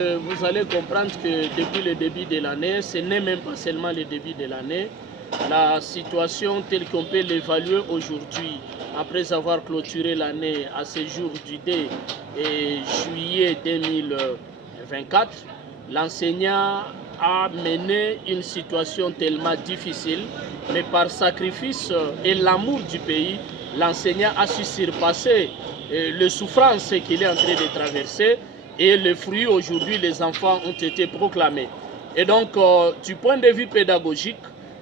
Vous allez comprendre que depuis le début de l'année, ce n'est même pas seulement le début de l'année, la situation telle qu'on peut l'évaluer aujourd'hui, après avoir clôturé l'année à ce jour du 2 juillet 2024, l'enseignant a mené une situation tellement difficile, mais par sacrifice et l'amour du pays, l'enseignant a su surpasser les souffrances qu'il est en train de traverser. Et le fruit, aujourd'hui, les enfants ont été proclamés. Et donc, du point de vue pédagogique,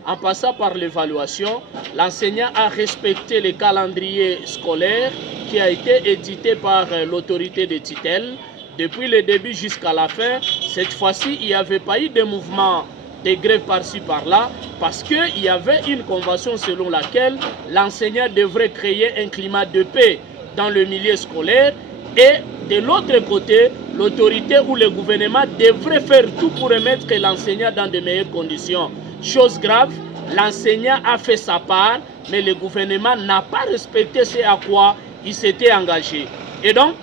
en passant par l'évaluation, l'enseignant a respecté le calendrier scolaire qui a été édité par l'autorité de tutelle. Depuis le début jusqu'à la fin, cette fois-ci, il n'y avait pas eu de mouvement de grève par-ci par-là, parce qu'il y avait une convention selon laquelle l'enseignant devrait créer un climat de paix dans le milieu scolaire. Et de l'autre côté, l'autorité ou le gouvernement devrait faire tout pour remettre l'enseignant dans de meilleures conditions. Chose grave, l'enseignant a fait sa part, mais le gouvernement n'a pas respecté ce à quoi il s'était engagé. Et donc,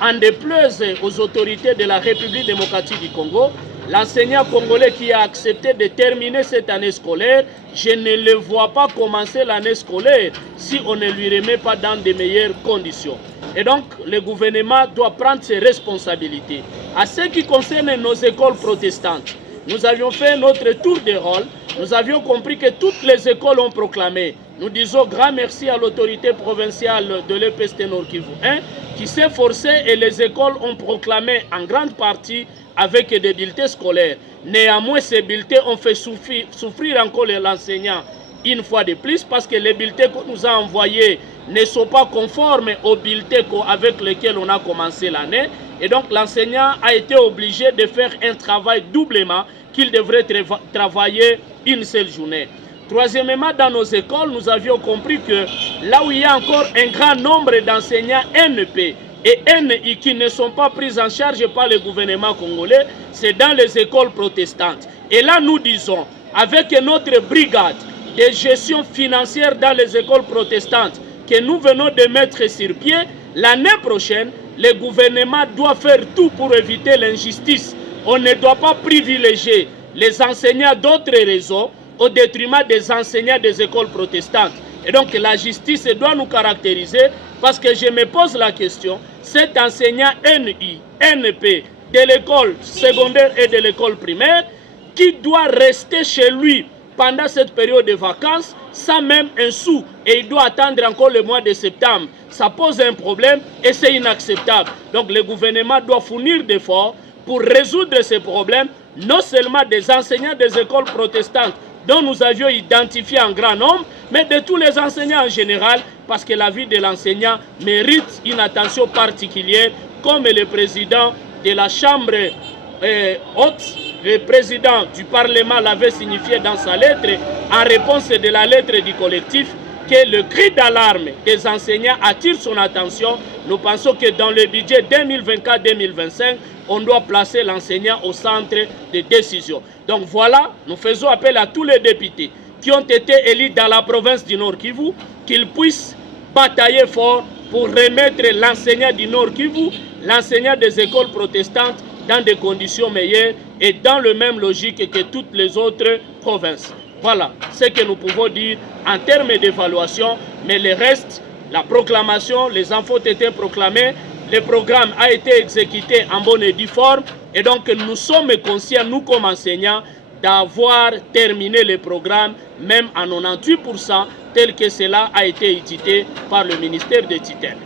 en déplaise aux autorités de la République démocratique du Congo, l'enseignant congolais qui a accepté de terminer cette année scolaire, je ne le vois pas commencer l'année scolaire si on ne lui remet pas dans de meilleures conditions. Et donc, le gouvernement doit prendre ses responsabilités. À ce qui concerne nos écoles protestantes, nous avions fait notre tour de rôle. Nous avions compris que toutes les écoles ont proclamé. Nous disons grand merci à l'autorité provinciale de l'EPST Nord Kivu 1 qui s'est forcée et les écoles ont proclamé en grande partie avec des bulletins scolaires. Néanmoins, ces bulletins ont fait souffrir encore l'enseignant une fois de plus parce que les bulletins qu'on nous a envoyés ne sont pas conformes aux bulletins avec lesquels on a commencé l'année. Et donc l'enseignant a été obligé de faire un travail doublement qu'il devrait travailler une seule journée. Troisièmement, dans nos écoles, nous avions compris que là où il y a encore un grand nombre d'enseignants NP et NI qui ne sont pas pris en charge par le gouvernement congolais, c'est dans les écoles protestantes. Et là, nous disons, avec notre brigade de gestion financière dans les écoles protestantes que nous venons de mettre sur pied, l'année prochaine, le gouvernement doit faire tout pour éviter l'injustice. On ne doit pas privilégier les enseignants d'autres réseaux au détriment des enseignants des écoles protestantes. Et donc la justice doit nous caractériser parce que je me pose la question, cet enseignant NI, NP de l'école secondaire et de l'école primaire qui doit rester chez lui pendant cette période de vacances sans même un sou et il doit attendre encore le mois de septembre. Ça pose un problème et c'est inacceptable. Donc le gouvernement doit fournir d'efforts pour résoudre ces problèmes, non seulement des enseignants des écoles protestantes dont nous avions identifié un grand nombre, mais de tous les enseignants en général, parce que la vie de l'enseignant mérite une attention particulière, comme le président de la Chambre haute, le président du Parlement l'avait signifié dans sa lettre, en réponse de la lettre du collectif, que le cri d'alarme des enseignants attire son attention. Nous pensons que dans le budget 2024-2025, on doit placer l'enseignant au centre des décisions. Donc voilà, nous faisons appel à tous les députés qui ont été élus dans la province du Nord Kivu, qu'ils puissent batailler fort pour remettre l'enseignant du Nord Kivu, l'enseignant des écoles protestantes, dans des conditions meilleures et dans la même logique que toutes les autres provinces. Voilà ce que nous pouvons dire en termes d'évaluation, mais le reste, la proclamation, les infos ont été proclamés, le programme a été exécuté en bonne et due forme, et donc nous sommes conscients, nous comme enseignants, d'avoir terminé le programme, même à 98%, tel que cela a été édité par le ministère des tutelles.